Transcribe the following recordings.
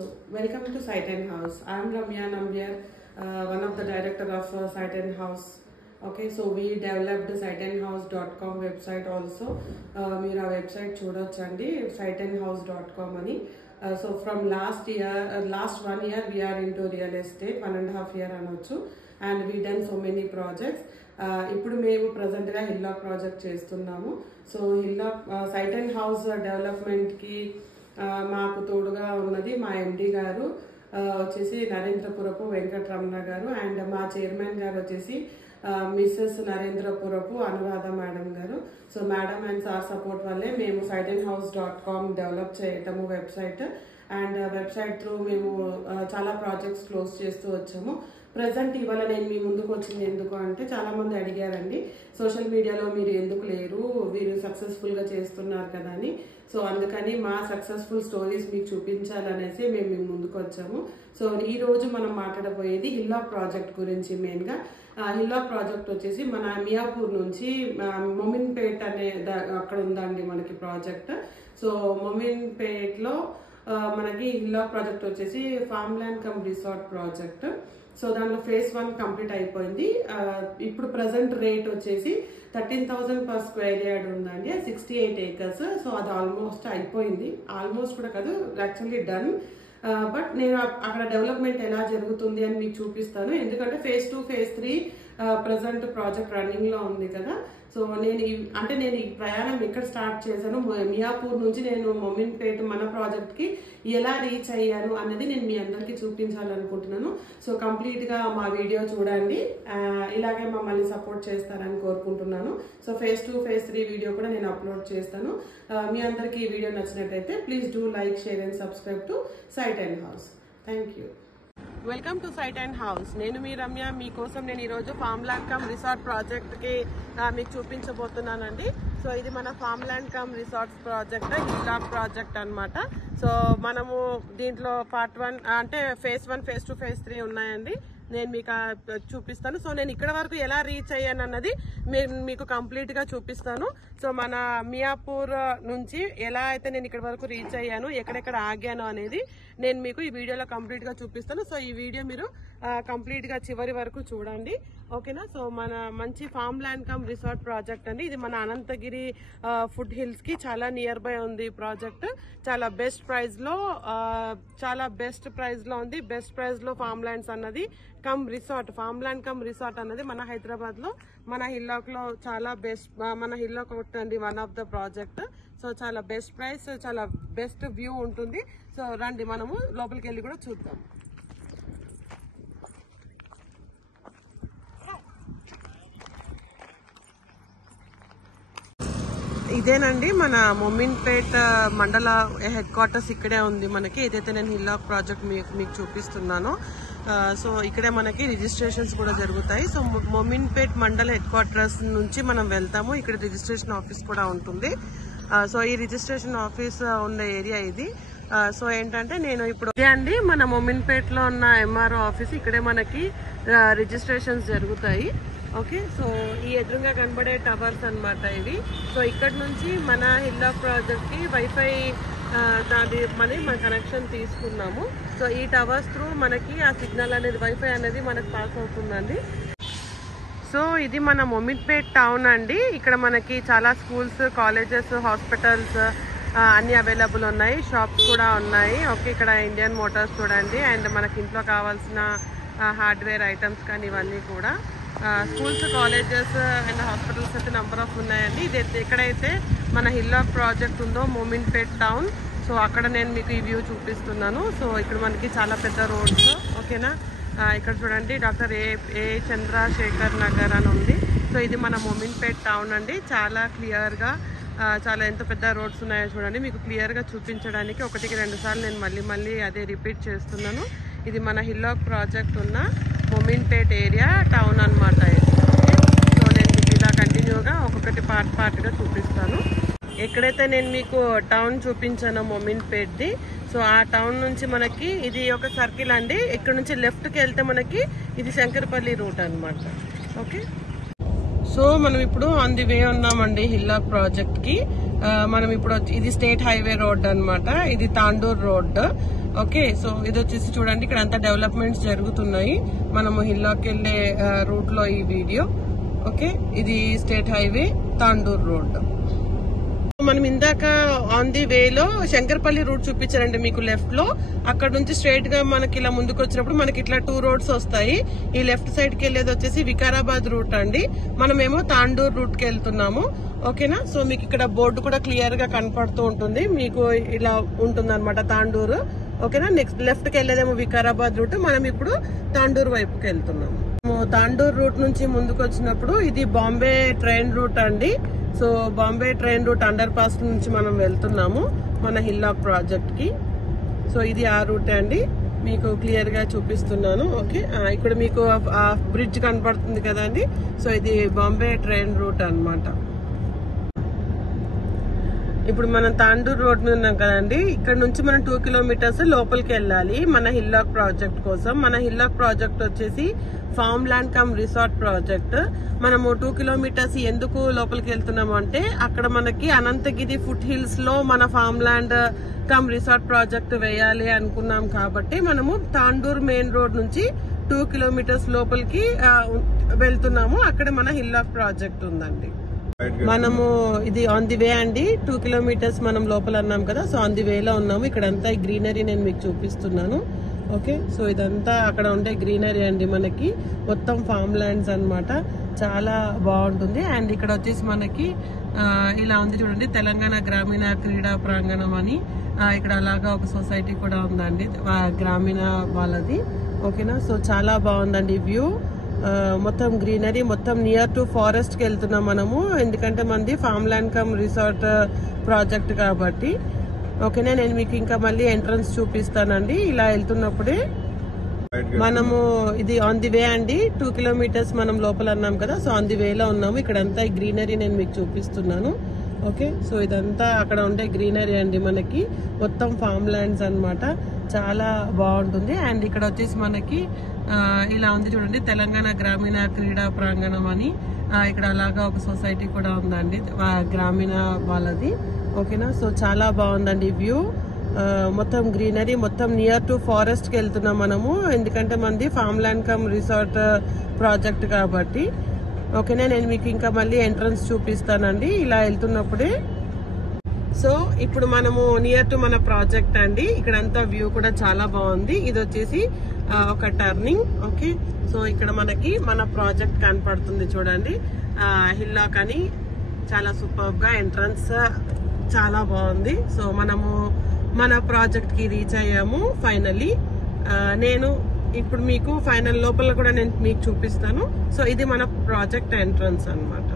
So, welcome to Sight and House. I am Ramya Nambiar, one of the director of Sight and House. Okay, so we developed sightandhouse.com website also. Meer aa website చూడొచ్చండి sightandhouse.com అని. So from last 1 year we are into real estate, 1.5 year అనొచ్చు, and we done so many projects. ఇప్పుడు మేము present గా Hillock project చేస్తున్నాము. So Hillock site and house development కి మాకు తోడుగా ఉన్నది మా ఎండి గారు వచ్చేసి నరేంద్రపురపు వెంకటరమణ గారు, అండ్ మా చైర్మన్ గారు వచ్చేసి మిస్సెస్ నరేంద్రపురపు అనురాధ మేడం గారు. So madam and sir support వల్లే మేము sightandhouse.com డెవలప్ చేయటము వెబ్సైట్, అండ్ వెబ్సైట్ త్రూ మేము చాలా ప్రాజెక్ట్స్ క్లోజ్ చేస్తూ వచ్చాము. ప్రజెంట్ ఇవాళ నేను మీ ముందుకు వచ్చింది ఎందుకు అంటే, చాలా మంది అడిగారండి సోషల్ మీడియాలో మీరు ఎందుకు లేరు, వీరు సక్సెస్ఫుల్ గా చేస్తున్నారు కదా అని. సో అందుకని మా సక్సెస్ఫుల్ స్టోరీస్ మీకు చూపించాలనేసి మేము మీ ముందుకు వచ్చాము. సో ఈ రోజు మనం మాట్లాడబోయేది హిల్లాక్ ప్రాజెక్ట్ గురించి. మెయిన్ గా హిల్లాక్ ప్రాజెక్ట్ వచ్చేసి మన మియాపూర్ నుంచి మొమిన్పేట్ అనే అక్కడ ఉందండి మనకి ప్రాజెక్ట్. సో మొమిన్పేట్ లో మనకి హిల్లాక్ ప్రాజెక్ట్ వచ్చేసి form land cum resort project. So దాంట్లో phase 1 కంప్లీట్ అయిపోయింది. ఇప్పుడు ప్రజెంట్ రేట్ వచ్చేసి 13,000 per square yard ఉందండి, 68 acres. సో అది ఆల్మోస్ట్ అయిపోయింది, ఆల్మోస్ట్ కూడా కాదు, యాక్చువల్లీ డన్. బట్ నేను అక్కడ డెవలప్మెంట్ ఎలా జరుగుతుంది అని మీకు చూపిస్తాను, ఎందుకంటే phase 2 phase 3 present project running లో ఉంది కదా. సో నేను ఈ ప్రయాణం ఎక్కడ స్టార్ట్ చేశాను, మియాపూర్ నుంచి నేను మొమిన్పేట్ మన ప్రాజెక్ట్ కి ఎలా రీచ్ అయ్యాను అన్నది నేను మీ అందరికి చూపించాలనుకుంటున్నాను. సో కంప్లీట్ గా మా వీడియో చూడండి, ఇలాగే మమ్మల్ని సపోర్ట్ చేస్తారని కోరుకుంటున్నాను. సో phase 2 phase 3 వీడియో కూడా నేను అప్లోడ్ చేస్తాను. మీ అందరికి ఈ వీడియో నచ్చినట్టయితే please do like, share and subscribe to site and house. Thank you. Welcome to site and house. నేను మీ రమ్య. మీకోసం నేను ఈరోజు farm land cum resort project కి మీకు చూపించబోతున్నానండి. సో ఇది మన farm land cum resort project, Hillock project అన్నమాట. సో మనము దీంట్లో పార్ట్ 1 అంటే phase 1 phase 2 phase 3 ఉన్నాయండి. నేను మీకు చూపిస్తాను. సో నేను ఇక్కడ వరకు ఎలా రీచ్ అయ్యాను అన్నది మీకు కంప్లీట్ గా చూపిస్తాను. సో మన మియాపూర్ నుంచి ఎలా అయితే నేను ఇక్కడ వరకు రీచ్ అయ్యాను, ఎక్కడెక్కడ ఆగాను అనేది నేను మీకు ఈ వీడియోలో కంప్లీట్ గా చూపిస్తాను. సో ఈ వీడియో మీరు కంప్లీట్ గా చివరి వరకు చూడండి, ఓకేనా. సో మన మంచి form land cum resort project అండి. ఇది మన అనంతగిరి ఫుడ్ హిల్స్ కి చాలా నియర్ బై ఉంది ఈ ప్రాజెక్ట్. చాలా బెస్ట్ ప్రైస్ లో ఉంది. బెస్ట్ ప్రైస్ లో ఫార్మ్ ల్యాండ్స్ అన్నది come resort, form land cum resort అన్నది మన హైదరాబాద్ లో మన హిల్లాక్ లో చాలా బెస్ట్, మన హిల్లాక్ అండి one of the project. So చాలా బెస్ట్ ప్రైస్, చాలా బెస్ట్ వ్యూ ఉంటుంది. సో రండి మనము లోపలికి వెళ్ళి కూడా చూద్దాం. ఇదేనండి మన మొమిన్పేట్ మండల హెడ్ క్వార్టర్స్, ఇక్కడే ఉంది మనకి. ఏదైతే నేను హిల్లాక్ ప్రాజెక్ట్ మీకు చూపిస్తున్నానో, సో ఇక్కడే మనకి రిజిస్ట్రేషన్స్ కూడా జరుగుతాయి. సో మొమిన్పేట్ మండల హెడ్ క్వార్టర్స్ నుంచి మనం వెళ్తాము. ఇక్కడ రిజిస్ట్రేషన్ ఆఫీస్ కూడా ఉంటుంది. సో ఈ రిజిస్ట్రేషన్ ఆఫీస్ ఉన్న ఏరియా ఇది. సో ఏంటంటే నేను ఇప్పుడు ఇదే అండి మన మొమిన్పేట్ లో ఉన్న ఎంఆర్ఓ ఆఫీస్. ఇక్కడే మనకి రిజిస్ట్రేషన్స్ జరుగుతాయి. ఓకే, సో ఈ ఎదురుగా కనబడే టవర్స్ అన్నమాట ఇవి. సో ఇక్కడ నుంచి మన హిల్లాక్ ప్రాజెక్ట్ కి వైఫై మన కనెక్షన్ తీసుకున్నాము. సో ఈ టవర్స్ త్రూ మనకి ఆ సిగ్నల్ అనేది, వైఫై అనేది మనకు పాస్ అవుతుందండి. సో ఇది మన మొమిన్పేట్ టౌన్ అండి. ఇక్కడ మనకి చాలా స్కూల్స్, కాలేజెస్, హాస్పిటల్స్ అన్ని అవైలబుల్ ఉన్నాయి. షాప్స్ కూడా ఉన్నాయి. ఓకే, ఇక్కడ ఇండియన్ మోటార్స్ చూడండి, అండ్ మనకి ఇంట్లో కావాల్సిన హార్డ్వేర్ ఐటమ్స్ కానీ ఇవన్నీ కూడా. స్కూల్స్, కాలేజెస్ అండ్ హాస్పిటల్స్ అయితే నెంబర్ ఆఫ్ ఉన్నాయండి. ఇది ఎక్కడైతే మన హిల్లాక్ ప్రాజెక్ట్ ఉందో మొమిన్పేట్ టౌన్, సో అక్కడ నేను మీకు ఈ వ్యూ చూపిస్తున్నాను. సో ఇక్కడ మనకి చాలా పెద్ద రోడ్స్, ఓకేనా. ఇక్కడ చూడండి డాక్టర్ ఏ చంద్రశేఖర్ నగర్ అని ఉంది. సో ఇది మన మొమిన్పేట్ టౌన్ అండి. చాలా క్లియర్గా చాలా ఎంత పెద్ద రోడ్స్ ఉన్నాయో చూడండి. మీకు క్లియర్గా చూపించడానికి 1-2 సార్లు నేను మళ్ళీ అదే రిపీట్ చేస్తున్నాను. ఇది మన హిల్లాక్ ప్రాజెక్ట్ ఉన్న మొమిన్పేట్ ఏరియా టౌన్ అనమాట. సో నేను మీకు ఇలా కంటిన్యూగా ఒక్కొక్కటి పార్ట్గా చూపిస్తాను. ఎక్కడైతే నేను మీకు టౌన్ చూపించానో మొమిన్పేట్ది, సో ఆ టౌన్ నుంచి మనకి ఇది ఒక సర్కిల్ అండి. ఇక్కడ నుంచి లెఫ్ట్కి వెళ్తే మనకి ఇది శంకరపల్లి రూట్ అనమాట. ఓకే, సో మనం ఇప్పుడు ఆన్ ది వే ఉన్నామండి హిల్లాక్ ప్రాజెక్ట్ కి. మనం ఇప్పుడు ఇది స్టేట్ హైవే రోడ్ అన్నమాట, ఇది తాండూర్ రోడ్. ఓకే, సో ఇది వచ్చేసి చూడండి ఇక్కడ అంతా డెవలప్మెంట్స్ జరుగుతున్నాయి. మనము హిల్లాక్ వెళ్లే రూట్ లో ఈ వీడియో. ఓకే, ఇది స్టేట్ హైవే తాండూర్ రోడ్. మనం ఇందాక ఆన్ ది వేలో శంకర్పల్లి రూట్ చూపించారండి మీకు లెఫ్ట్ లో. అక్కడ నుంచి స్ట్రైట్ గా మనకి ఇలా ముందుకు వచ్చినప్పుడు మనకి ఇట్లా 2 రోడ్స్ వస్తాయి. ఈ లెఫ్ట్ సైడ్ కి వెళ్లేది వచ్చేసి వికారాబాద్ రూట్ అండి, మనమేమో తాండూర్ రూట్ కి వెళ్తున్నాము. ఓకేనా, సో మీకు ఇక్కడ బోర్డు కూడా క్లియర్ గా కనపడుతూ ఉంటుంది, మీకు ఇలా ఉంటుంది అనమాట తాండూరు. ఓకేనా, నెక్స్ట్ లెఫ్ట్ కి వెళ్లేదేమో వికారాబాద్ రూట్, మనం ఇప్పుడు తాండూర్ వైపుకి వెళ్తున్నాము. తాండూర్ రూట్ నుంచి ముందుకు వచ్చినప్పుడు ఇది బాంబే ట్రైన్ రూట్ అండి. So Bombay train route under pass నుంచి మనం వెళ్తున్నాము మన హిల్లాక్ ప్రాజెక్ట్ కి. సో ఇది ఆ రూట్ అండి, మీకు క్లియర్ గా చూపిస్తున్నాను. ఓకే, ఇక్కడ మీకు బ్రిడ్జ్ కనపడుతుంది కదండి, సో ఇది బాంబే ట్రైన్ రూట్ అన్నమాట. ఇప్పుడు మనం తాండూర్ రోడ్ మీద ఉన్నాం కదండి, ఇక్కడ నుంచి మనం 2 కిలోమీటర్స్ లోపలికి వెళ్ళాలి మన హిల్లాక్ ప్రాజెక్ట్ కోసం. మన హిల్లాక్ ప్రాజెక్ట్ వచ్చేసి form land cum resort project. మనము 2 కిలోమీటర్స్ ఎందుకు లోపలికి వెళ్తున్నాము అంటే, అక్కడ మనకి అనంతగిరి ఫుట్ హిల్స్ లో మన farm land cum resort project వేయాలి అనుకున్నాం కాబట్టి మనము తాండూర్ మెయిన్ రోడ్ నుంచి 2 కిలోమీటర్స్ లోపలికి వెళ్తున్నాము. అక్కడ మన హిల్లాక్ ప్రాజెక్ట్ ఉందండి. మనము ఇది ఆన్ ది వే అండి, 2 కిలోమీటర్స్ మనం లోపల అన్నాం కదా, సో ఆన్ ది వేలో ఉన్నాము. ఇక్కడంతా గ్రీనరీ నేను మీకు చూపిస్తున్నాను. ఓకే, సో ఇదంతా అక్కడ ఉండే గ్రీనరీ అండి, మనకి మొత్తం ఫార్మ్ ల్యాండ్స్ అన్నమాట, చాలా బాగుంటుంది. అండ్ ఇక్కడ వచ్చేసి మనకి ఇలా ఉంది చూడండి, తెలంగాణ గ్రామీణ క్రీడా ప్రాంగణం అని. ఇక్కడ అలాగా ఒక సొసైటీ కూడా ఉందండి గ్రామీణ వాళ్ళది. ఓకేనా, సో చాలా బాగుందండి వ్యూ, మొత్తం గ్రీనరీ, మొత్తం నియర్ టు ఫారెస్ట్ కి వెళ్తున్నాం మనము, ఎందుకంటే మనది form land cum resort project కాబట్టి. ఓకేనా, నేను మీకు ఇంకా మళ్ళీ ఎంట్రన్స్ చూపిస్తానండి ఇలా వెళ్తున్నప్పుడే. మనము ఇది ఆన్ ది వే అండి, 2 కిలోమీటర్స్ మనం లోపల అన్నాం కదా, సో ఆన్ ది వేలో ఉన్నాము. ఇక్కడంతా గ్రీనరీ నేను మీకు చూపిస్తున్నాను. ఓకే, సో ఇదంతా అక్కడ ఉండే గ్రీనరీ అండి, మనకి మొత్తం ఫార్మ్ ల్యాండ్స్ అన్నమాట, చాలా బాగుంటుంది. అండ్ ఇక్కడ వచ్చేసి మనకి ఇలా ఉంది చూడండి, తెలంగాణ గ్రామీణ క్రీడా ప్రాంగణం అని. ఇక్కడ అలాగా ఒక సొసైటీ కూడా ఉందండి గ్రామీణ వాళ్ళది. ఓకేనా, సో చాలా బాగుందండి వ్యూ, మొత్తం గ్రీనరీ, మొత్తం నియర్ టు ఫారెస్ట్ కి వెళ్తున్నాం మనము, ఎందుకంటే మనది form land cum resort project కాబట్టి. ఓకేనా, నేను మీకు ఇంకా మళ్ళీ ఎంట్రన్స్ చూపిస్తానండి ఇలా వెళ్తున్నప్పుడే. సో ఇప్పుడు మనము నియర్ టు మన ప్రాజెక్ట్ అండి, ఇక్కడంతా వ్యూ కూడా చాలా బాగుంది. ఇది వచ్చేసి ఒక టర్నింగ్. ఓకే, సో ఇక్కడ మనకి మన ప్రాజెక్ట్ కనపడుతుంది చూడండి, హిల్లాక్ అని, చాలా సూపర్ గా ఎంట్రన్స్ చాలా బాగుంది. సో మనము మన ప్రాజెక్ట్ కి రీచ్ అయ్యాము ఫైనల్లీ. నేను ఇప్పుడు మీకు ఫైనల్ లోపల కూడా నేను మీకు చూపిస్తాను. సో ఇది మన ప్రాజెక్ట్ ఎంట్రన్స్ అన్నమాట.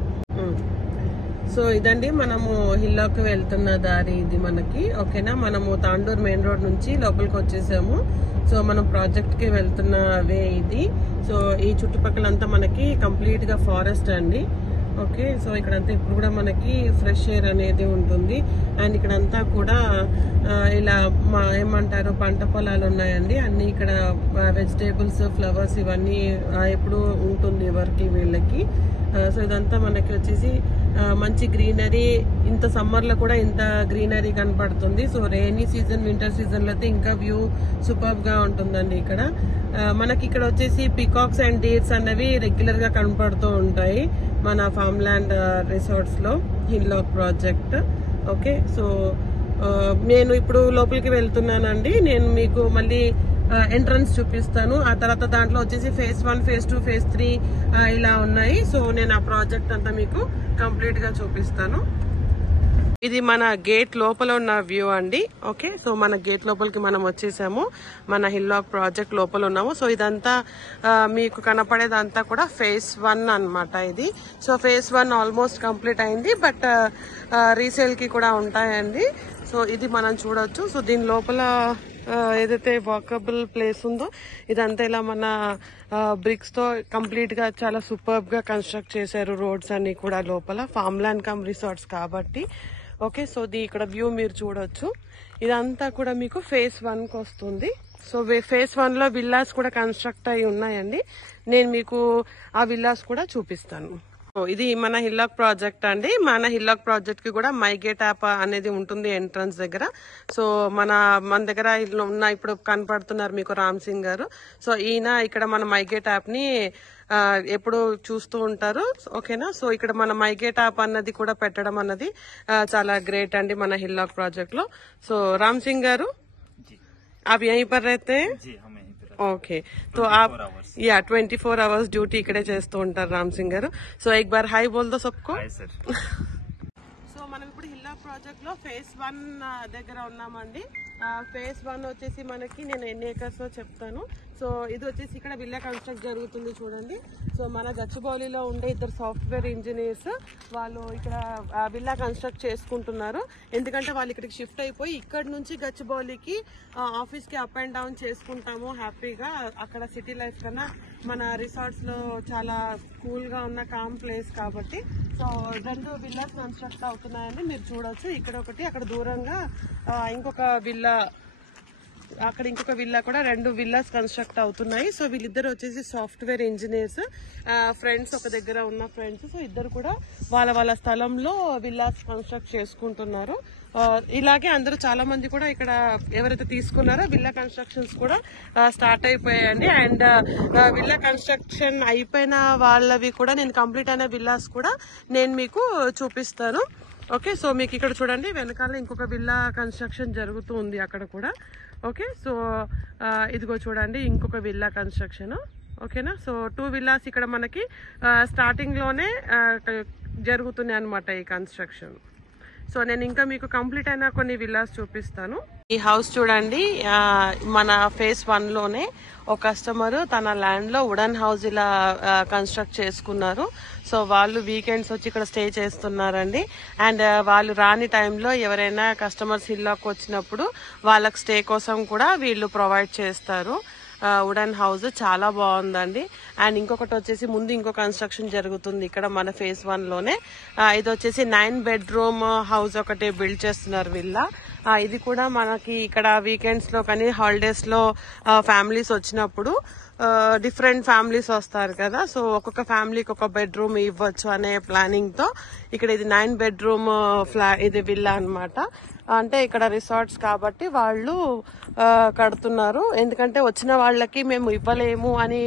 సో ఇదండి మనము హిల్లాక్ వెళ్తున్న దారి ఇది మనకి. ఓకేనా, మనము తాండూర్ మెయిన్ రోడ్ నుంచి లోపలికి వచ్చేసాము. సో మనం ప్రాజెక్ట్ కి వెళ్తున్న వే ఇది. సో ఈ చుట్టుపక్కలంతా మనకి కంప్లీట్ గా ఫారెస్ట్ అండి. ఓకే, సో ఇక్కడంతా ఇప్పుడు కూడా మనకి ఫ్రెష్ ఎయిర్ అనేది ఉంటుంది. అండ్ ఇక్కడంతా కూడా ఇలా ఏమంటారు పంట పొలాలు ఉన్నాయండి అన్ని. ఇక్కడ వెజిటేబుల్స్, ఫ్లవర్స్ ఇవన్నీ ఎప్పుడు ఉంటుంది ఎవరికి వీళ్ళకి. సో ఇదంతా మనకి వచ్చేసి మంచి గ్రీనరీ, ఇంత సమ్మర్ లో కూడా ఇంత గ్రీనరీ కనపడుతుంది. So rainy season, winter season లో అయితే ఇంకా వ్యూ సూపర్ గా ఉంటుందండి ఇక్కడ. మనకి ఇక్కడ వచ్చేసి పీకాక్స్ అండ్ డీర్స్ అన్నవి రెగ్యులర్ గా కనపడుతూ ఉంటాయి మన ఫార్మ్ ల్యాండ్ రిసార్ట్స్ లో హిల్లాక్ ప్రాజెక్ట్. ఓకే, సో నేను ఇప్పుడు లోపలికి వెళ్తున్నానండి, నేను మీకు మళ్ళీ ఎంట్రన్స్ చూపిస్తాను. ఆ తర్వాత దాంట్లో వచ్చేసి ఫేజ్ 1, ఫేజ్ 2, ఫేజ్ 3 ఇలా ఉన్నాయి. సో నేను ఆ ప్రాజెక్ట్ అంతా మీకు కంప్లీట్ గా చూపిస్తాను. ఇది మన గేట్ లోపల ఉన్న వ్యూ అండి. ఓకే, సో మన గేట్ లోపలికి మనం వచ్చేసాము, మన హిల్లాక్ ప్రాజెక్ట్ లోపల ఉన్నాము. సో ఇదంతా మీకు కనపడేదంతా కూడా ఫేజ్ 1 అన్నమాట ఇది. సో ఫేజ్ 1 ఆల్మోస్ట్ కంప్లీట్ అయింది, బట్ రీసేల్ కి కూడా ఉంటాయండి. సో ఇది మనం చూడొచ్చు. సో దీని లోపల ఏదైతే వాకబుల్ ప్లేస్ ఉందో ఇదంతా ఇలా మన బ్రిక్స్ తో కంప్లీట్ గా చాలా సూపర్బ్ గా కన్స్ట్రక్ట్ చేశారు. రోడ్స్ అన్ని కూడా లోపల ఫార్మ్ ల్యాండ్ కమ్ రిసార్ట్స్ కాబట్టి. ఓకే, సో ఇక్కడ వ్యూ మీరు చూడొచ్చు. ఇదంతా కూడా మీకు ఫేజ్ 1 కి వస్తుంది. సో ఫేజ్ 1 లో విల్లాస్ కూడా కన్స్ట్రక్ట్ అయి ఉన్నాయండి. నేను మీకు ఆ విల్లాస్ కూడా చూపిస్తాను. ఇది మన హిల్లాక్ ప్రాజెక్ట్ అండి. మన హిల్లాక్ ప్రాజెక్ట్ కి కూడా మైగేట్ యాప్ అనేది ఉంటుంది ఎంట్రన్స్ దగ్గర. సో మన దగ్గర ఉన్న ఇప్పుడు కనపడుతున్నారు మీకు రామ్ సింగ్ గారు. సో ఈయన ఇక్కడ మన మైగేట్ యాప్ ని ఎప్పుడు చూస్తూ ఉంటారు. ఓకేనా. సో ఇక్కడ మన మైగేట్ యాప్ అన్నది కూడా పెట్టడం అన్నది చాలా గ్రేట్ అండి మన హిల్లాక్ ప్రాజెక్ట్ లో. సో రామ్ సింగ్ గారు आप यहीं पर रहते हैं? जी हम यहीं पर ఓకే. तो आप 24 అవర్స్ డ్యూటీ ఇక్కడే చేస్తూ ఉంటారు రామ్ సింగ్ గారు. సో एक बार हाई बोल दो सबको. Hi sir. సో మనం ఇప్పుడు హిల్లాక్ ప్రాజెక్ట్ లో ఫేజ్ 1 దగ్గర ఉన్నామండి. ఫేజ్ 1 వచ్చేసి మనకి నేను ఎన్ని ఏకర్స్ చెప్తాను. సో ఇది వచ్చేసి ఇక్కడ విల్లా కన్స్ట్రక్ట్ జరుగుతుంది చూడండి. సో మన గచ్చిబౌలిలో ఉండే ఇద్దరు సాఫ్ట్వేర్ ఇంజనీర్స్ వాళ్ళు ఇక్కడ విల్లా కన్స్ట్రక్ట్ చేసుకుంటున్నారు. ఎందుకంటే వాళ్ళు ఇక్కడికి షిఫ్ట్ అయిపోయి ఇక్కడ నుంచి గచ్చిబౌలికి ఆఫీస్ కి అప్ అండ్ డౌన్ చేసుకుంటాము హ్యాపీగా. అక్కడ సిటీ లైఫ్ కన్నా మన రిసార్ట్స్ లో చాలా కూల్ గా ఉన్న కామ్ ప్లేస్ కాబట్టి. సో 2 విల్లాస్ కన్స్ట్రక్ట్ అవుతున్నాయండి. మీరు చూడొచ్చు ఇక్కడ ఒకటి, అక్కడ దూరంగా ఇంకొక విల్లా, అక్కడ ఇంకొక విల్లా కూడా 2 విల్లాస్ కన్స్ట్రక్ట్ అవుతున్నాయి. సో వీళ్ళిద్దరు వచ్చేసి సాఫ్ట్వేర్ ఇంజనీర్స్ ఫ్రెండ్స్, ఒక దగ్గర ఉన్న ఫ్రెండ్స్. సో ఇద్దరు కూడా వాళ్ళ స్థలంలో విల్లాస్ కన్స్ట్రక్ట్ చేసుకుంటున్నారు. ఇలాగే అందరూ చాలా మంది కూడా ఇక్కడ ఎవరైతే తీసుకున్నారో విల్లా కన్స్ట్రక్షన్స్ కూడా స్టార్ట్ అయిపోయాయండి. అండ్ విల్లా కన్స్ట్రక్షన్ అయిపోయిన వాళ్ళవి కూడా నేను కంప్లీట్ అయిన విల్లాస్ కూడా నేను మీకు చూపిస్తాను. ఓకే. సో మీకు ఇక్కడ చూడండి వెనకాల ఇంకొక విల్లా కన్స్ట్రక్షన్ జరుగుతూ ఉంది అక్కడ కూడా. ఓకే. సో ఇదిగో చూడండి ఇంకొక విల్లా కన్స్ట్రక్షన్. ఓకేనా. సో 2 విల్లాస్ ఇక్కడ మనకి స్టార్టింగ్ లోనే జరుగుతున్నాయి అన్నమాట ఈ కన్స్ట్రక్షన్. సో నేను ఇంకా మీకు కంప్లీట్ అయిన కొన్ని విల్లాస్ చూపిస్తాను. ఈ హౌస్ చూడండి మన ఫేజ్ 1 లోనే ఒక కస్టమర్ తన ల్యాండ్ లో వుడెన్ హౌస్ ఇలా కన్స్ట్రక్ట్ చేసుకున్నారు. సో వాళ్ళు వీకెండ్స్ వచ్చి ఇక్కడ స్టే చేస్తున్నారండి. అండ్ వాళ్ళు రాని టైంలో ఎవరైనా కస్టమర్స్ హిల్లాకు వచ్చినప్పుడు వాళ్ళకి స్టే కోసం కూడా వీళ్ళు ప్రొవైడ్ చేస్తారు. వుడెన్ హౌస్ చాలా బాగుందండి. అండ్ ఇంకొకటి వచ్చేసి ముందు ఇంకో కన్స్ట్రక్షన్ జరుగుతుంది ఇక్కడ మన ఫేజ్ 1 లోనే. ఇది వచ్చేసి 9 బెడ్రూమ్ హౌస్ ఒకటి బిల్డ్ చేస్తున్నారు విల్లా. ఇది కూడా మనకి ఇక్కడ వీకెండ్స్ లో కానీ హాలిడేస్ లో ఫ్యామిలీస్ వచ్చినప్పుడు డిఫరెంట్ ఫ్యామిలీస్ వస్తారు కదా. సో ఒక్కొక్క ఫ్యామిలీకి ఒక బెడ్రూమ్ ఇవ్వచ్చు అనే ప్లానింగ్ తో ఇక్కడ ఇది 9 బెడ్రూమ్ ఇది విల్లా అన్నమాట. అంటే ఇక్కడ రిసార్ట్స్ కాబట్టి వాళ్ళు కడుతున్నారు. ఎందుకంటే వచ్చిన వాళ్ళకి మేము ఇవ్వలేము అని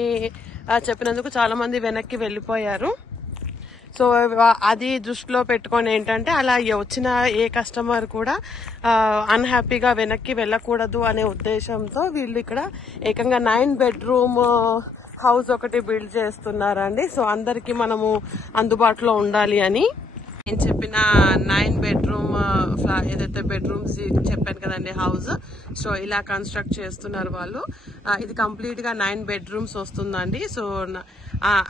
చెప్పినందుకు చాలా మంది వెనక్కి వెళ్ళిపోయారు. సో అది దృష్టిలో పెట్టుకొని ఏంటంటే అలా వచ్చిన ఏ కస్టమర్ కూడా అన్హ్యాపీగా వెనక్కి వెళ్ళకూడదు అనే ఉద్దేశంతో వీళ్ళు ఇక్కడ ఏకంగా 9 బెడ్రూమ్ హౌస్ ఒకటి బిల్డ్ చేస్తున్నారండి. సో అందరికి మనము అందుబాటులో ఉండాలి అని నేను చెప్పిన 9 బెడ్రూమ్ ఏదైతే బెడ్రూమ్స్ చెప్పాను కదండి హౌస్. సో ఇలా కన్స్ట్రక్ట్ చేస్తున్నారు వాళ్ళు. ఇది కంప్లీట్ గా 9 బెడ్రూమ్స్ వస్తుందండి. సో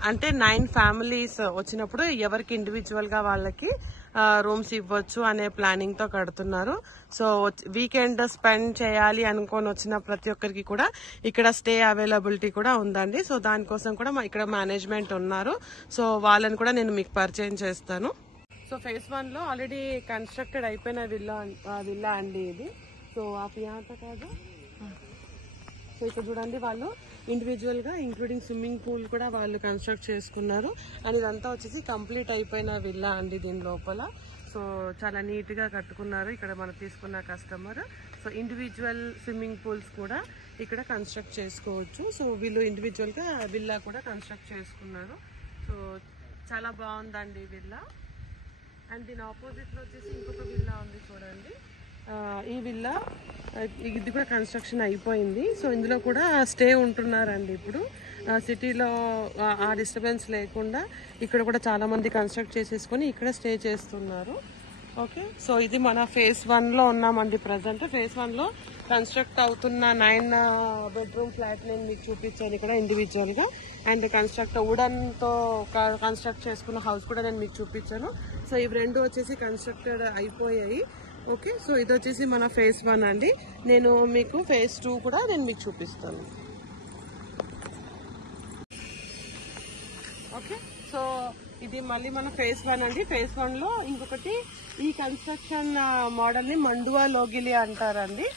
అంటే 9 ఫ్యామిలీస్ వచ్చినప్పుడు ఎవరికి ఇండివిజువల్ గా వాళ్ళకి రూమ్స్ ఇవ్వచ్చు అనే ప్లానింగ్ తో కడుతున్నారు. సో వీకెండ్ స్పెండ్ చేయాలి అనుకొని వచ్చిన ప్రతి ఒక్కరికి కూడా ఇక్కడ స్టే అవైలబిలిటీ కూడా ఉందండి. సో దానికోసం కూడా ఇక్కడ మేనేజ్మెంట్ ఉన్నారు. సో వాళ్ళని కూడా నేను మీకు పరిచయం చేస్తాను. సో ఫేజ్ 1 లో ఆల్రెడీ కన్స్ట్రక్టెడ్ అయిపోయిన విల్లా అండి ఇది. సో ఆ పియాత కాదు. సో ఇక్కడ చూడండి వాళ్ళు ఇండివిజువల్ గా ఇంక్లూడింగ్ స్విమ్మింగ్ పూల్ కూడా వాళ్ళు కన్స్ట్రక్ట్ చేసుకున్నారు. అండ్ ఇదంతా వచ్చేసి కంప్లీట్ అయిపోయిన విల్లా అండి దీని లోపల. సో చాలా నీట్ గా కట్టుకున్నారు ఇక్కడ మనం తీసుకున్న customer. So individual swimming pools కూడా ఇక్కడ కన్స్ట్రక్ట్ చేసుకోవచ్చు. సో వీళ్ళు ఇండివిజువల్ గా విల్లా కూడా కన్స్ట్రక్ట్ చేసుకున్నారు. సో చాలా బాగుందండి విల్లా. అండ్ దీని ఆపోజిట్ లో వచ్చేసి ఇంకొక విల్లా ఉంది చూడండి. ఈ విల్లా ఇది కూడా కన్స్ట్రక్షన్ అయిపోయింది. సో ఇందులో కూడా స్టే ఉంటున్నారండి ఇప్పుడు. సిటీలో ఆ డిస్టర్బెన్స్ లేకుండా ఇక్కడ కూడా చాలా మంది కన్స్ట్రక్ట్ చేసేసుకొని ఇక్కడ స్టే చేస్తున్నారు. ఓకే. సో ఇది మన ఫేజ్ 1 లో ఉన్నామండి ప్రజెంట్. ఫేజ్ 1 లో కన్స్ట్రక్ట్ అవుతున్న 9 బెడ్రూమ్ ఫ్లాట్ నేను మీకు చూపించాను ఇక్కడ ఇండివిజువల్ గా. అండ్ వుడెన్ తో కన్స్ట్రక్ట్ చేసుకున్న హౌస్ కూడా నేను మీకు చూపించాను. సో ఇవి 2 వచ్చేసి కన్స్ట్రక్టెడ్ అయిపోయాయి. ఓకే. సో ఇది వచ్చేసి మన ఫేజ్ 1 అండి. నేను మీకు ఫేజ్ 2 కూడా నేను మీకు చూపిస్తాను. ఓకే. సో ఇది మళ్ళీ మన ఫేజ్ 1 అండి. ఫేజ్ 1 లో ఇంకొకటి ఈ కన్స్ట్రక్షన్ మోడల్ ని మండువా లోగిలి అంటారండి.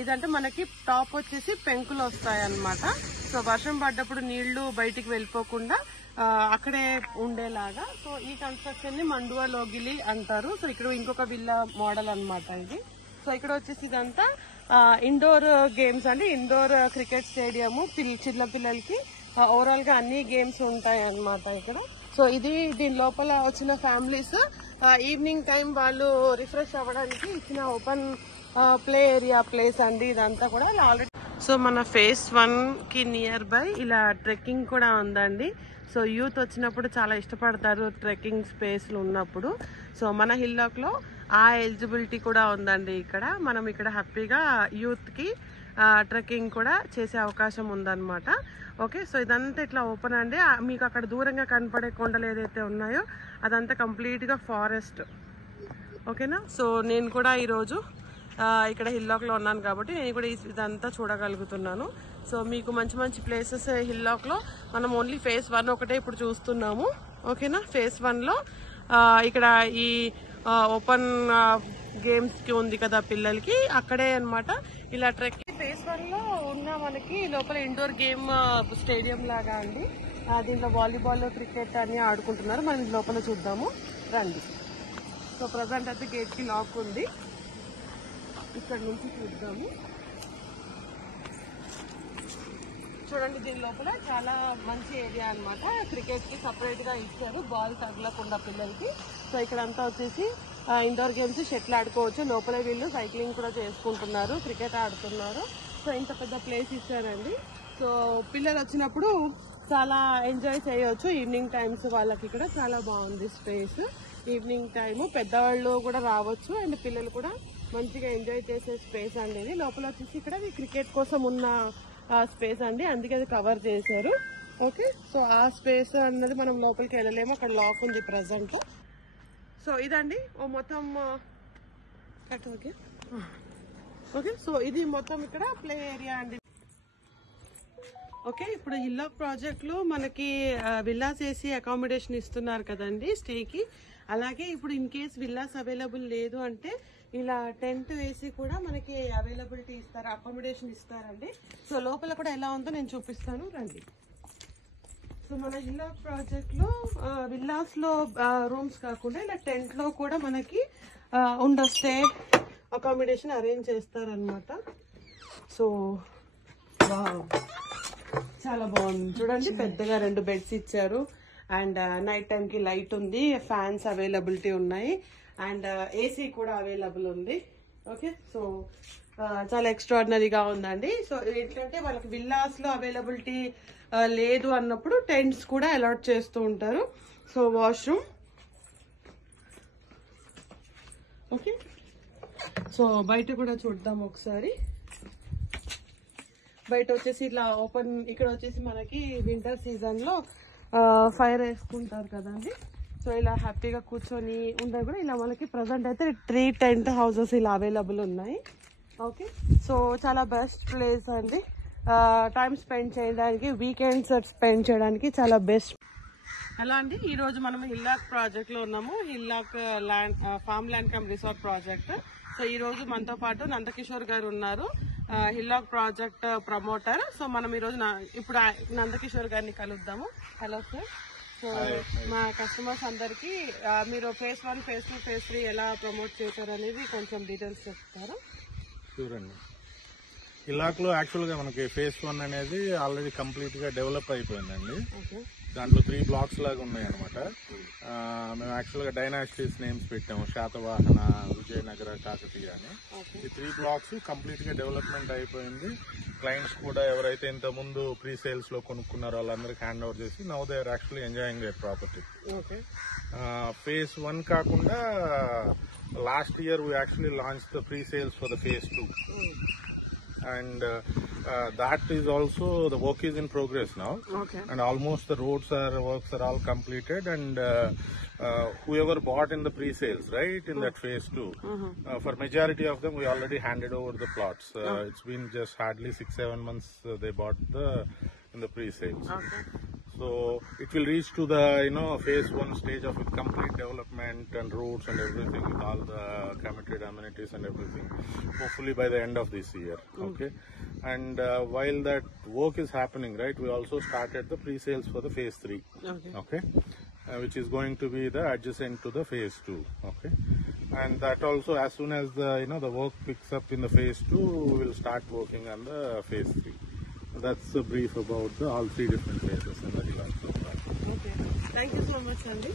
ఇదంటే మనకి టాప్ వచ్చేసి పెంకులు వస్తాయి అన్నమాట. సో వర్షం పడ్డప్పుడు నీళ్లు బయటికి వెళ్ళిపోకుండా అక్కడే ఉండేలాగా. సో ఈ కన్స్ట్రక్షన్ ని మండువా లోగిలి అంటారు. సో ఇక్కడ ఇంకొక విల్లా మోడల్ అన్నమాట ఇది. సో ఇక్కడ వచ్చేసి ఇదంతా ఇండోర్ గేమ్స్ అండి, ఇండోర్ క్రికెట్ స్టేడియం. చిన్న పిల్లలకి ఓవరాల్ గా అన్ని గేమ్స్ ఉంటాయి అన్నమాట ఇక్కడ. సో ఇది దీని లోపల వచ్చిన ఫ్యామిలీస్ ఈవినింగ్ టైం వాళ్ళు రిఫ్రెష్ అవ్వడానికి ఇచ్చిన ఓపెన్ ప్లే ఏరియా ప్లేస్ అండి ఇదంతా కూడా ఆల్రెడీ. సో మన phase 1 కి నియర్ బై ఇలా ట్రెక్కింగ్ కూడా ఉందండి. సో యూత్ వచ్చినప్పుడు చాలా ఇష్టపడతారు ట్రెక్కింగ్ స్పేస్లు ఉన్నప్పుడు. సో మన హిల్లాక్ లో ఆ ఎలిజిబిలిటీ కూడా ఉందండి. ఇక్కడ మనం ఇక్కడ హ్యాపీగా యూత్ కి ట్రెక్కింగ్ కూడా చేసే అవకాశం ఉందన్నమాట. ఓకే, సో ఇదంతా ఇట్లా ఓపెన్ అండి. మీకు అక్కడ దూరంగా కనపడే కొండలు ఏదైతే ఉన్నాయో అదంతా కంప్లీట్ గా ఫారెస్ట్. ఓకేనా, సో నేను కూడా ఈరోజు ఇక్కడ హిల్లాక్ లో ఉన్నాను కాబట్టి నేను కూడా ఇదంతా చూడగలుగుతున్నాను. సో మీకు మంచి మంచి ప్లేసెస్ హిల్లాక్ లో మనం ఓన్లీ phase 1 ఒకటే ఇప్పుడు చూస్తున్నాము. ఓకేనా, phase 1 లో ఇక్కడ ఈ ఓపెన్ గేమ్స్ కి ఉంది కదా పిల్లలకి, అక్కడే అన్నమాట ఇలా ట్రెక్కింగ్. phase 1 లో ఉన్న మనకి లోపల ఇండోర్ గేమ్ స్టేడియం లాగా అండి. దీంట్లో వాలీబాల్ క్రికెట్ అన్ని ఆడుకుంటున్నారు. మనం లోపల చూద్దాము రండి. సో ప్రజెంట్ అయితే గేట్ కి లాక్ ఉంది, ఇక్కడ నుంచి చూద్దాము. చూడండి దీని లోపల చాలా మంచి ఏరియా అన్నమాట. క్రికెట్ కి సపరేట్ గా ఇచ్చారు, బాల్ తగలకుండా పిల్లలకి. సో ఇక్కడ అంతా వచ్చేసి ఇండోర్ గేమ్స్, షటిల్ ఆడుకోవచ్చు. లోపల వీళ్ళు సైక్లింగ్ కూడా చేసుకుంటున్నారు, క్రికెట్ ఆడుతున్నారు. సో ఇంత పెద్ద ప్లేస్ ఇచ్చారండి. సో పిల్లలు వచ్చినప్పుడు చాలా ఎంజాయ్ చేయొచ్చు ఈవినింగ్ టైమ్స్. వాళ్ళకి ఇక్కడ చాలా బాగుంది స్పేస్. ఈవినింగ్ టైమ్ పెద్దవాళ్ళు కూడా రావచ్చు అండ్ పిల్లలు కూడా మంచిగా ఎంజాయ్ చేసే స్పేస్ అండి ఇది. లోపల వచ్చేసి ఇక్కడ క్రికెట్ కోసం ఉన్న స్పేస్ అండి, అందుకే అది కవర్ చేశారు. ఓకే, సో ఆ స్పేస్ అన్నది మనం లోపలికి వెళ్ళలేము, అక్కడ లాక్ ఉంది ప్రెసెంట్. సో ఇదండి మొత్తం. ఓకే, సో ఇది మొత్తం ఇక్కడ ప్లే ఏరియా అండి. ఓకే, ఇప్పుడు హిల్లాక్ ప్రాజెక్ట్ లో మనకి విల్లాస్ వేసి అకామిడేషన్ ఇస్తున్నారు కదండి స్టేకి. అలాగే ఇప్పుడు ఇన్ కేస్ విల్లాస్ అవైలబుల్ లేదు అంటే ఇలా టెంట్ వేసి కూడా మనకి అవైలబిలిటీ ఇస్తారు, అకామిడేషన్ ఇస్తారండి. సో లోపల కూడా ఎలా ఉందో నేను చూపిస్తాను రండి. సో మన హిల్లాక్ ప్రాజెక్ట్ లో విల్లాస్ లో రూమ్స్ కాకుండా ఇలా టెంట్ లో కూడా మనకి స్టే అకామిడేషన్ అరేంజ్ చేస్తారనమాట. సో చాలా బాగుంది చూడండి, పెద్దగా 2 బెడ్స్ ఇచ్చారు అండ్ నైట్ టైం కి లైట్ ఉంది, ఫ్యాన్స్ అవైలబిలిటీ ఉన్నాయి అండ్ ఏసీ కూడా అవైలబుల్ ఉంది. ఓకే, సో చాలా ఎక్స్ట్రాడినరీగా ఉందండి. సో ఏంటంటే వాళ్ళకి విల్లాస్ లో అవైలబిలిటీ లేదు అన్నప్పుడు టెంట్స్ కూడా అలాట్ చేస్తూ ఉంటారు. So washroom. ఓకే, సో బయట కూడా చూద్దాం ఒకసారి. బయట వచ్చేసి ఇట్లా ఓపెన్, ఇక్కడ వచ్చేసి మనకి వింటర్ సీజన్ లో ఫైర్ వేసుకుంటారు కదండి. సో ఇలా హ్యాపీగా కూర్చొని ఉంటారు కూడా. ఇలా మనకి ప్రజెంట్ అయితే 3 టెంట్ హౌసెస్ ఇలా అవైలబుల్ ఉన్నాయి. ఓకే, సో చాలా బెస్ట్ ప్లేస్ అండి టైం స్పెండ్ చేయడానికి, వీకెండ్స్ స్పెండ్ చేయడానికి చాలా బెస్ట్. హలో అండి, ఈ రోజు మనం హిల్లాక్ ప్రాజెక్ట్ లో ఉన్నాము. Hillock farm land cum resort project. So ఈ రోజు మనతో పాటు నందకిషోర్ గారు ఉన్నారు, హిల్లాక్ ప్రాజెక్ట్ ప్రమోటర్. సో మనం ఈ రోజు ఇప్పుడు నందకిషోర్ గారిని కలుద్దాము. Hello sir. సో మా కస్టమర్స్ అందరికి మీరు phase 1, phase 2, phase 3 ఎలా ప్రమోట్ చేశారు అనేది కొంచెం డీటెయిల్స్ చెప్తారు. చూడండి, హిల్లాక్ లో యాక్చువల్ గా మనకి phase 1 అనేది ఆల్రెడీ కంప్లీట్ గా డెవలప్ అయిపోయిందండి. దాంట్లో 3 బ్లాక్స్ లాగా ఉన్నాయి అనమాట. మేము యాక్చువల్ గా డైనాసిటీస్ నేమ్స్ పెట్టాము, శాతవాహన, విజయనగర, కాకతీయ అని. ఈ 3 బ్లాక్స్ కంప్లీట్ గా డెవలప్మెంట్ అయిపోయింది. క్లయింట్స్ కూడా ఎవరైతే ఇంత ముందు ప్రీ సేల్స్ లో కొనుక్కున్నారో వాళ్ళందరికి హ్యాండ్ ఓవర్ చేసి now they are actually enjoying their property. phase 1 కాకుండా last year we actually launch the pre sales for the phase 2. And that is also, the work is in progress now. Okay. And almost the works are all completed, and whoever bought in the pre-sales, right, in that phase 2, for majority of them we already handed over the plots. It's been just hardly 6-7 months they bought in the pre-sales. Okay. So it will reach to the phase 1 stage of complete development and roads and everything with all the committed amenities and everything, hopefully by the end of this year. Okay, and while that work is happening, right, we also started the pre-sales for the phase 3. Okay, which is going to be the adjacent to the phase 2. Okay, and that also, as soon as the the work picks up in the phase 2, we will start working on the phase 3. That's a brief about all 3 different phases in the Hillock project. Okay, thank you so much, Andy.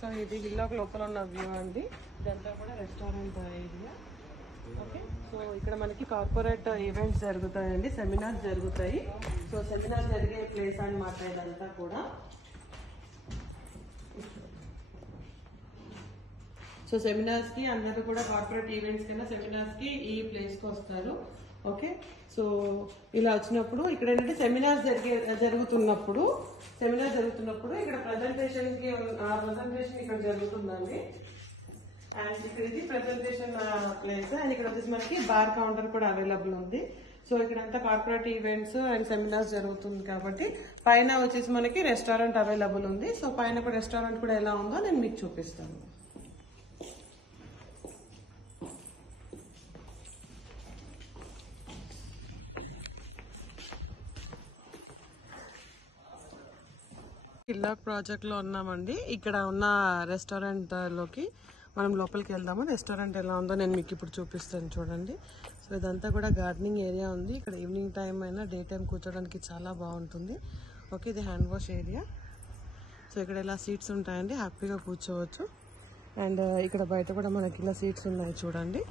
So ఇది hillock లోపల ఉన్న view అండి. ఇదంతా కూడా restaurant area. Okay, so ఇక్కడ మనకి corporate events జరుగుతాయండి, seminars జరుగుతాయి. సో సెమినార్ జరిగే ప్లేస్ అన్నమాట ఇదంతా కూడా. సో సెమినార్స్ కి అందరూ కూడా కార్పొరేట్ ఈవెంట్స్ కన్నా సెమినార్స్ కి ఈ ప్లేస్ కి వస్తారు. ఓకే, సో ఇలా వచ్చినప్పుడు ఇక్కడ ఏంటంటే సెమినార్ జరుగుతున్నప్పుడు ఇక్కడ ప్రెజెంటేషన్ ఇక్కడ జరుగుతుందండి. అండ్ ఇక్కడ ఇది ప్రెజెంటేషన్ ప్లేస్. అండ్ ఇక్కడ వచ్చేసి మనకి బార్ కౌంటర్ కూడా అవైలబుల్ ఉంది. సో ఇక్కడంతా కార్పొరేట్ ఈవెంట్స్ అండ్ సెమినార్స్ జరుగుతుంది కాబట్టి పైన వచ్చేసి మనకి రెస్టారెంట్ అవైలబుల్ ఉంది. సో పైన కూడా రెస్టారెంట్ కూడా ఎలా ఉందో నేను మీకు చూపిస్తాను. హిల్లాక్ ప్రాజెక్ట్ లో ఉన్నామండి. ఇక్కడ ఉన్న రెస్టారెంట్ లోకి మనం లోపలికి వెళ్దాము. రెస్టారెంట్ ఎలా ఉందో నేను మీకు ఇప్పుడు చూపిస్తాను, చూడండి. సో ఇదంతా కూడా గార్డెనింగ్ ఏరియా ఉంది. ఇక్కడ ఈవినింగ్ టైం అయినా డే టైం కూర్చోడానికి చాలా బాగుంటుంది. ఓకే, ఇది హ్యాండ్ వాష్ ఏరియా. సో ఇక్కడ ఇలా సీట్స్ ఉంటాయండి, హ్యాపీగా కూర్చోవచ్చు. అండ్ ఇక్కడ బయట కూడా మనకి ఇలా సీట్స్ ఉన్నాయి, చూడండి.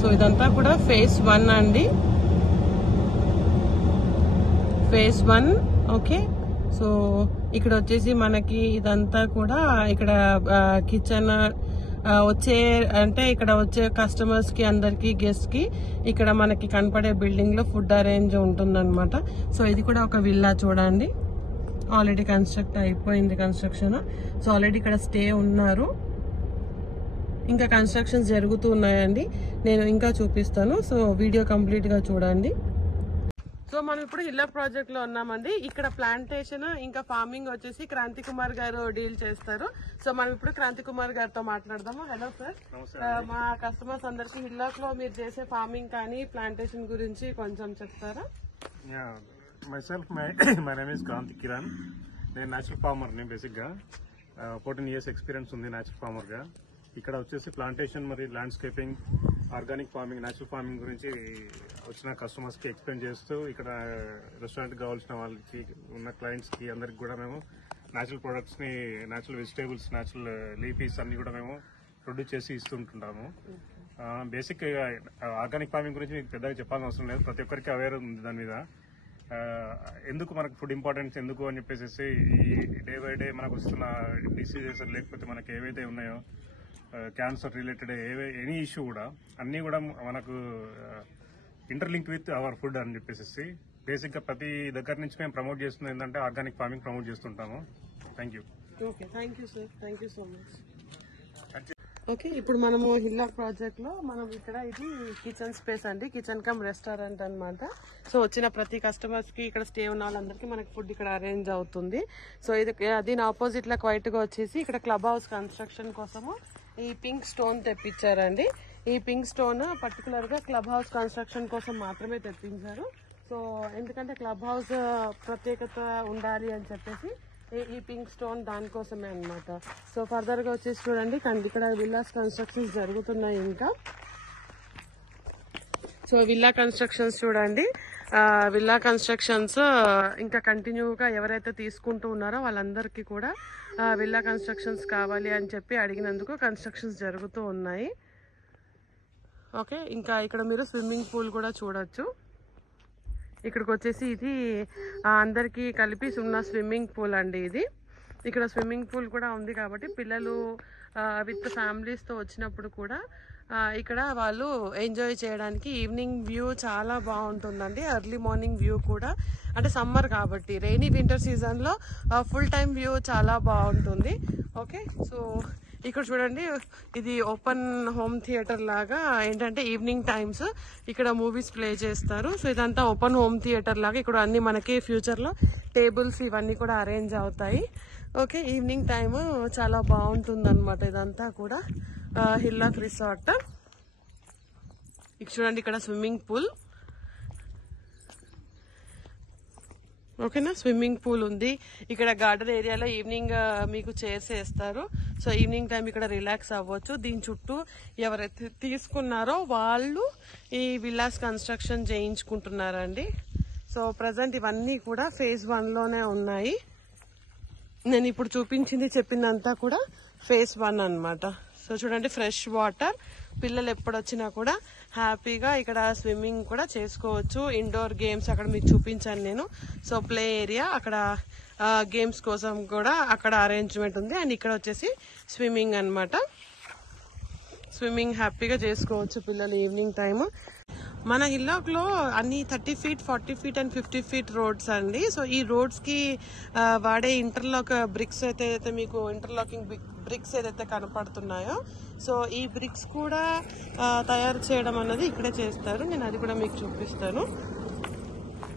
సో ఇదంతా కూడా ఫేజ్ 1 అండి, ఫేజ్ 1. ఓకే, సో ఇక్కడ వచ్చేసి మనకి ఇదంతా కూడా ఇక్కడ కిచెన్ ఇక్కడ వచ్చే కస్టమర్స్ కి అందరికి గెస్ట్ కి ఇక్కడ మనకి కనపడే బిల్డింగ్ లో ఫుడ్ అరేంజ్ ఉంటుందన్నమాట. సో ఇది కూడా ఒక విల్లా, చూడండి. ఆల్రెడీ కన్స్ట్రక్ట్ అయిపోయింది కన్స్ట్రక్షన్. సో ఆల్రెడీ ఇక్కడ స్టే ఉన్నారు, ఇంకా కన్స్ట్రక్షన్స్ జరుగుతూ ఉన్నాయండి. నేను ఇంకా చూపిస్తాను, సో వీడియో కంప్లీట్ గా చూడండి. సో మనం ఇప్పుడు హిల్లాక్ ప్రాజెక్ట్ లో ఉన్నామండి. ఇక్కడ ప్లాంటేషన్ ఇంకా ఫార్మింగ్ వచ్చేసి క్రాంతి కుమార్ గారు డీల్ చేస్తారు. సో మనం ఇప్పుడు క్రాంతి కుమార్ గారితో మాట్లాడదాము. హలో సార్, మా కస్టమర్స్ అందరికి హిల్లాక్ లో మీరు చేసే ఫార్మింగ్ కానీ ప్లాంటేషన్ గురించి కొంచెం చెప్తారా? My name is Kranthi Kiran. నేను న్యాచురల్ ఫార్మర్ ని. బేసిక్ గా 14 years ఎక్స్పీరియన్స్ ఉంది న్యాచురల్ ఫార్మర్ గా. ఇక్కడ వచ్చేసి ప్లాంటేషన్ మరియు landscaping, organic farming, natural farming గురించి వచ్చిన కస్టమర్స్ కి ఎక్స్ప్లెయిన్ చేస్తూ ఇక్కడ రెస్టారెంట్ కావాల్సిన వాళ్ళకి ఉన్న క్లయింట్స్ కి అందరికి కూడా మేము న్యాచురల్ ప్రొడక్ట్స్ ని, న్యాచురల్ వెజిటేబుల్స్, న్యాచురల్ లీఫీస్ అన్ని కూడా మేము ప్రొడ్యూస్ చేసి ఇస్తుంటుంటాము. బేసిక్ ఆర్గానిక్ ఫార్మింగ్ గురించి మీకు పెద్దగా చెప్పాల్సిన అవసరం లేదు, ప్రతి ఒక్కరికి అవేర్ ఉంది దాని మీద. ఎందుకు మనకు ఫుడ్ ఇంపార్టెన్స్ ఎందుకు అని చెప్పేసి ఈ డే బై డే మనకు వస్తున్న డిసీజెస్ లేకపోతే మనకి ఏవైతే ఉన్నాయో క్యాన్సర్ రిలేటెడ్ ఎనీ ఇష్యూ కూడా అన్నీ కూడా మనకు ఇంటర్లింక్ విత్ అవర్ ఫుడ్ అని చెప్పేసి బేసిక్ గా ప్రతి దగ్గర నుంచి మేము ప్రమోట్ చేస్తుంది ఏంటంటే ఆర్గానిక్ ఫార్మింగ్ ప్రమోట్ చేస్తుంటాము. Thank you. Okay, thank you sir, thank you so much. Okay, ఇప్పుడు మనము హిల్లాక్ ప్రాజెక్ట్ లో మనం ఇక్కడ ఇది కిచెన్ స్పేస్ అండి, కిచెన్ కమ్ రెస్టారెంట్ అన్నమాట. సో వచ్చిన ప్రతి కస్టమర్స్ కి ఇక్కడ స్టే ఉన్న వాళ్ళందరికీ మనకి ఫుడ్ ఇక్కడ అరేంజ్ అవుతుంది. సో ఇది దీని ఆపోజిట్ లో క్వైట్ గా వచ్చేసి ఇక్కడ క్లబ్ హౌస్ కన్స్ట్రక్షన్ కోసము ఈ పింక్ స్టోన్ తెప్పించారండి. ఈ పింక్ స్టోన్ పర్టికులర్ గా క్లబ్ హౌస్ కన్స్ట్రక్షన్ కోసం మాత్రమే తెప్పించారు. సో ఎందుకంటే క్లబ్ హౌస్ ప్రత్యేకత ఉండాలి అని చెప్పేసి ఈ పింక్ స్టోన్ దానికోసమే అన్నమాట. సో ఫర్దర్ గా వచ్చేసి చూడండి, ఇక్కడ విల్లాస్ కన్స్ట్రక్షన్స్ జరుగుతున్నాయి. ఇంకా సో విల్లా కన్స్ట్రక్షన్స్ చూడండి, విల్లా కన్స్ట్రక్షన్స్ ఇంకా కంటిన్యూగా ఎవరైతే తీసుకుంటూ ఉన్నారో వాళ్ళందరికీ కూడా విల్లా కన్స్ట్రక్షన్స్ కావాలి అని చెప్పి అడిగినందుకు కన్స్ట్రక్షన్స్ జరుగుతూ ఉన్నాయి. ఓకే, ఇంకా ఇక్కడ మీరు స్విమ్మింగ్ పూల్ కూడా చూడొచ్చు. ఇక్కడికి వచ్చేసి ఇది అందరికీ కలిపి ఉన్న స్విమ్మింగ్ పూల్ అండి. ఇది ఇక్కడ స్విమ్మింగ్ పూల్ కూడా ఉంది కాబట్టి పిల్లలు విత్ ఫ్యామిలీస్తో వచ్చినప్పుడు కూడా ఇక్కడ వాళ్ళు ఎంజాయ్ చేయడానికి ఈవినింగ్ వ్యూ చాలా బాగుంటుందండి. ఎర్లీ మార్నింగ్ వ్యూ కూడా, అంటే సమ్మర్ కాబట్టి, రెయినీ వింటర్ సీజన్లో ఫుల్ టైం వ్యూ చాలా బాగుంటుంది. ఓకే, సో ఇక్కడ చూడండి, ఇది ఓపెన్ హోమ్ థియేటర్ లాగా, ఏంటంటే ఈవినింగ్ టైమ్స్ ఇక్కడ మూవీస్ ప్లే చేస్తారు. సో ఇదంతా ఓపెన్ హోమ్ థియేటర్ లాగా, ఇక్కడ అన్ని మనకి ఫ్యూచర్లో టేబుల్స్ ఇవన్నీ కూడా అరేంజ్ అవుతాయి. ఓకే, ఈవినింగ్ టైమ్ చాలా బాగుంటుంది అనమాట. ఇదంతా కూడా హిల్లాక్ రిసార్ట్. ఇక్కడ చూడండి, ఇక్కడ స్విమ్మింగ్ పూల్. ఓకేనా, స్విమ్మింగ్ పూల్ ఉంది. ఇక్కడ గార్డెన్ ఏరియాలో ఈవినింగ్ మీకు చైర్స్ వేస్తారు. సో ఈవినింగ్ టైం ఇక్కడ రిలాక్స్ అవ్వచ్చు. దీని చుట్టూ ఎవరైతే తీసుకున్నారో వాళ్ళు ఈ విల్లాస్ కన్స్ట్రక్షన్ చేయించుకుంటున్నారండి. సో ప్రజెంట్ ఇవన్నీ కూడా phase 1లోనే ఉన్నాయి. నేను ఇప్పుడు చూపించింది చెప్పిందంతా కూడా phase 1 అన్నమాట. సో చూడండి, ఫ్రెష్ వాటర్, పిల్లలు ఎప్పుడొచ్చినా కూడా హ్యాపీగా ఇక్కడ స్విమ్మింగ్ కూడా చేసుకోవచ్చు. ఇండోర్ గేమ్స్ అక్కడ మీకు చూపించాను నేను. సో ప్లే ఏరియా, అక్కడ గేమ్స్ కోసం కూడా అక్కడ అరేంజ్మెంట్ ఉంది. అండ్ ఇక్కడ వచ్చేసి స్విమ్మింగ్ అన్నమాట. స్విమ్మింగ్ హ్యాపీగా చేసుకోవచ్చు పిల్లలు ఈవినింగ్ టైమ్. మన హిల్లాక్ లో అన్ని 30 feet, 40 feet and 50 feet roads అండి. సో ఈ రోడ్స్ కి వాడే ఇంటర్లాక్ బ్రిక్స్ అయితే మీకు ఇంటర్లాకింగ్ బ్రిక్స్ ఏదైతే కనపడుతున్నాయో, సో ఈ బ్రిక్స్ కూడా తయారు చేయడం అన్నది ఇక్కడే చేస్తారు. నేను అది కూడా మీకు చూపిస్తాను.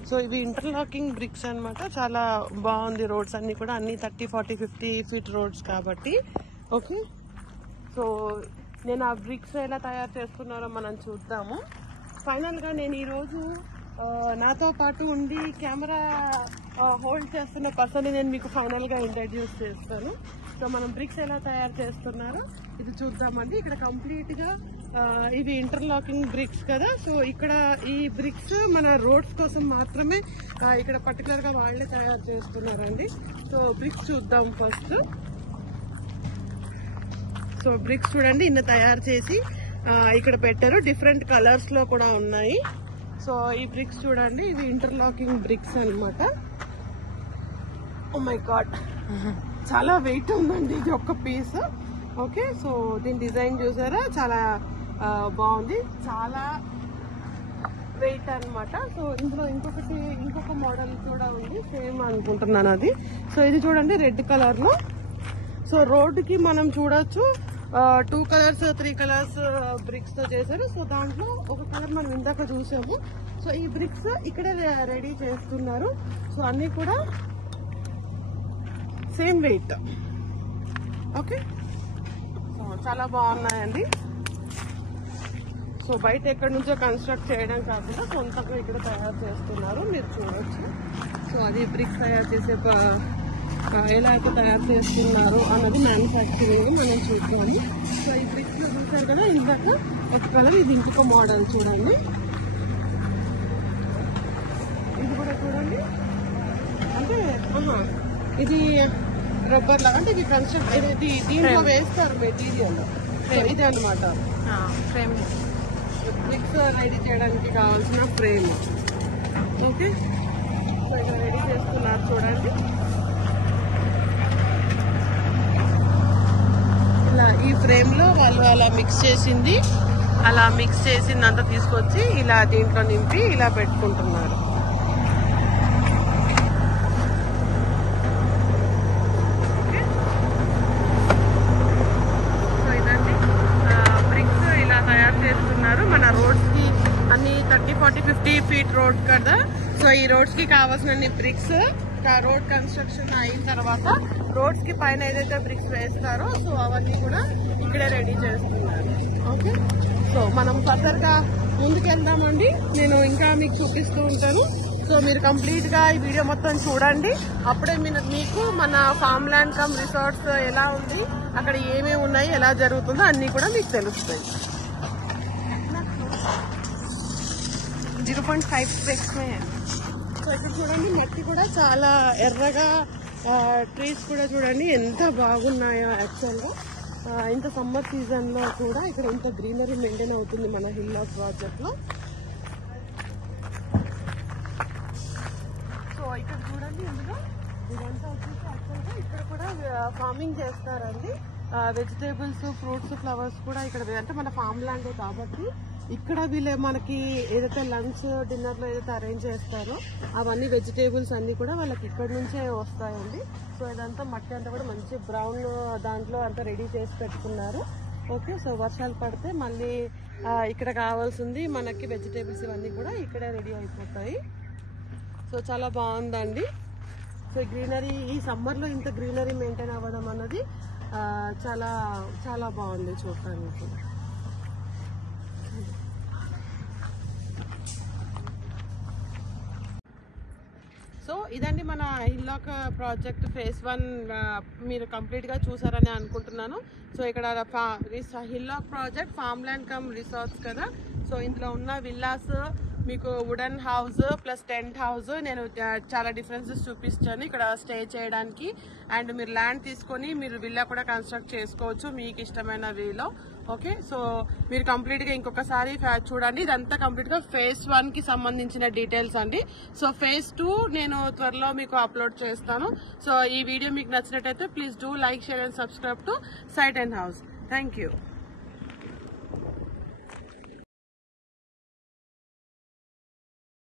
సో ఇవి ఇంటర్లాకింగ్ బ్రిక్స్ అన్నమాట. చాలా బాగుంది. రోడ్స్ అన్ని కూడా అన్ని 30, 40, 50 feet రోడ్స్ కాబట్టి. ఓకే, సో నేను ఆ బ్రిక్స్ ఎలా తయారు చేస్తున్నారో మనం చూద్దాము. ఫైనల్ గా నేను ఈరోజు నాతో పాటు ఉండి కెమెరా హోల్డ్ చేస్తున్న పర్సన్ నేను మీకు ఫైనల్ గా ఇంట్రడ్యూస్ చేస్తాను. సో మనం బ్రిక్స్ ఎలా తయారు చేస్తున్నారో ఇది చూద్దామండి. ఇక్కడ కంప్లీట్ గా ఇవి ఇంటర్లాకింగ్ బ్రిక్స్ కదా. సో ఇక్కడ ఈ బ్రిక్స్ మన రోడ్స్ కోసం మాత్రమే ఇక్కడ పర్టికులర్ గా వాళ్ళే తయారు చేస్తున్నారండి. సో బ్రిక్స్ చూద్దాం ఫస్ట్. సో బ్రిక్స్ చూడండి, ఇన్ని తయారు చేసి ఇక్కడ పెట్టారు. డిఫరెంట్ కలర్స్ లో కూడా ఉన్నాయి. సో ఈ బ్రిక్స్ చూడండి, ఇవి ఇంటర్లాకింగ్ బ్రిక్స్ అన్నమాట. ఓ మై గాడ్, చాలా వెయిట్ ఉందండి ఇది ఒక్క పీస్. ఓకే, సో దీని డిజైన్ చూసారా, చాలా బాగుంది, చాలా వెయిట్ అన్నమాట. సో ఇందులో ఇంకొక మోడల్ కూడా ఉంది, సేమ్ అనుకుంటున్నాను అది. సో ఇది చూడండి, రెడ్ కలర్ లో. సో రోడ్డుకి మనం చూడొచ్చు 2 colors 3 colors బ్రిక్స్ తో చేశారు. సో దాంట్లో ఒక కలర్ మనం ఇందాక చూసాము. సో ఈ బ్రిక్స్ ఇక్కడే రెడీ చేస్తున్నారు. సో అన్ని కూడా సేమ్ వెయిట్. ఓకే, సో చాలా బాగున్నాయండి. సో బయట ఎక్కడి నుంచో కన్స్ట్రక్ట్ చేయడం కాకుండా సొంతంగా ఇక్కడ తయారు చేస్తున్నారు, మీరు చూడొచ్చు. సో అది బ్రిక్స్ తయారు చేసే ఎలా అయితే తయారు చేస్తున్నారు అన్నది మ్యానుఫ్యాక్చరింగ్ మనం చూద్దాము. సో ఈ బ్రిక్స్ లో చూసారు కదా ఇందాక ఒక కలర్, ఇది ఇంకొక మోడల్ చూడండి. ఇది కూడా చూడండి, అంటే ఇది రబ్బర్ లా, అంటే ఇది కన్స్ట్రక్ట్, ఇది దీంట్లో వేస్తారు మెటీరియల్. ఇది అన్నమాట ఫ్రేమ్, బ్రిక్స్ రెడీ చేయడానికి కావాల్సిన ఫ్రేమ్. ఓకే, సో ఇక్కడ రెడీ చేస్తున్నారు చూడండి. ఈ ఫ్రేమ్ లో వాళ్ళు అలా మిక్స్ చేసిందంతా తీసుకొచ్చి ఇలా దీంట్లో నింపి ఇలా పెట్టుకుంటున్నారు. సో ఇదండి బ్రిక్స్ ఇలా తయారు చేస్తున్నారు. మన రోడ్స్ కి అన్ని 30, 40, 50 feet రోడ్ కదా. సో ఈ రోడ్స్ కి కావాల్సిన బ్రిక్స్ రోడ్ కన్స్ట్రక్షన్ అయిన తర్వాత రోడ్స్ కి పైన ఏదైతే బ్రిక్స్ వేస్తారో సో అవన్నీ కూడా ఇక్కడే రెడీ చేస్తున్నారు. ఓకే, సో మనం ఫర్దర్ గా ముందుకెళ్దామండి. నేను ఇంకా మీకు చూపిస్తూ ఉంటాను. సో మీరు కంప్లీట్ గా ఈ వీడియో మొత్తం చూడండి. అప్పుడే మీకు మన ఫార్మ్ ల్యాండ్ కమ్ రిసార్ట్స్ ఎలా ఉంది, అక్కడ ఏమేమి ఉన్నాయి, ఎలా జరుగుతుందో అన్ని కూడా మీకు తెలుస్తాయి. 0.5 బ్రిక్స్ సో ఇక్కడ చూడండి, మట్టి కూడా చాలా ఎర్రగా, ట్రీస్ కూడా చూడండి ఎంత బాగున్నాయో. యాక్చువల్గా ఇంత సమ్మర్ సీజన్ లో కూడా ఇక్కడ ఇంత గ్రీనరీ మెయింటైన్ అవుతుంది మన హిల్లాక్ ప్రాజెక్ట్ లో. సో ఇక్కడ చూడండి, ఇందులో ఇదంతా వచ్చేసి యాక్చువల్గా ఇక్కడ కూడా ఫార్మింగ్ చేస్తారండి. వెజిటేబుల్స్, ఫ్రూట్స్, ఫ్లవర్స్ కూడా ఇక్కడ అంటే మన ఫామ్ ల్యాండ్ కాబట్టి ఇక్కడ వీళ్ళే మనకి ఏదైతే లంచ్, డిన్నర్ లో ఏదైతే అరేంజ్ చేస్తారో అవన్నీ వెజిటేబుల్స్ అన్ని కూడా వాళ్ళకి ఇక్కడ నుంచే వస్తాయండి. సో ఇదంతా మట్టి అంతా కూడా మంచి బ్రౌన్ దాంట్లో అంతా రెడీ చేసి పెట్టుకున్నారు. ఓకే, సో వర్షాలు పడితే మళ్ళీ ఇక్కడ కావాల్సింది మనకి వెజిటేబుల్స్ ఇవన్నీ కూడా ఇక్కడే రెడీ అయిపోతాయి. సో చాలా బాగుందండి. సో గ్రీనరీ ఈ సమ్మర్ లో ఇంత గ్రీనరీ మెయింటైన్ అవ్వడం అన్నది చాలా చాలా బాగుంది చూడటానికి. సో ఇదండి మన హిల్లాక్ ప్రాజెక్ట్ ఫేజ్ 1 మీరు కంప్లీట్ గా చూసారని అనుకుంటున్నాను. సో ఇక్కడ Hillock project farm land cum resorts కదా. సో ఇందులో ఉన్న విల్లాస్ మీకు wooden house plus tent house నేను చాలా డిఫరెన్సెస్ చూపిస్తాను ఇక్కడ స్టే చేయడానికి. అండ్ మీరు ల్యాండ్ తీసుకొని మీరు విల్లా కూడా కన్స్ట్రక్ట్ చేసుకోవచ్చు మీకు ఇష్టమైన వేలో. ఓకే, సో మీరు కంప్లీట్ గా ఇంకొకసారి చూడండి. ఇదంతా కంప్లీట్ గా ఫేజ్ 1 కి సంబంధించిన డీటెయిల్స్ అండి. సో ఫేజ్ 2 నేను త్వరలో మీకు అప్లోడ్ చేస్తాను. సో ఈ వీడియో మీకు నచ్చినట్టయితే please do like, share and subscribe to site and house. Thank you.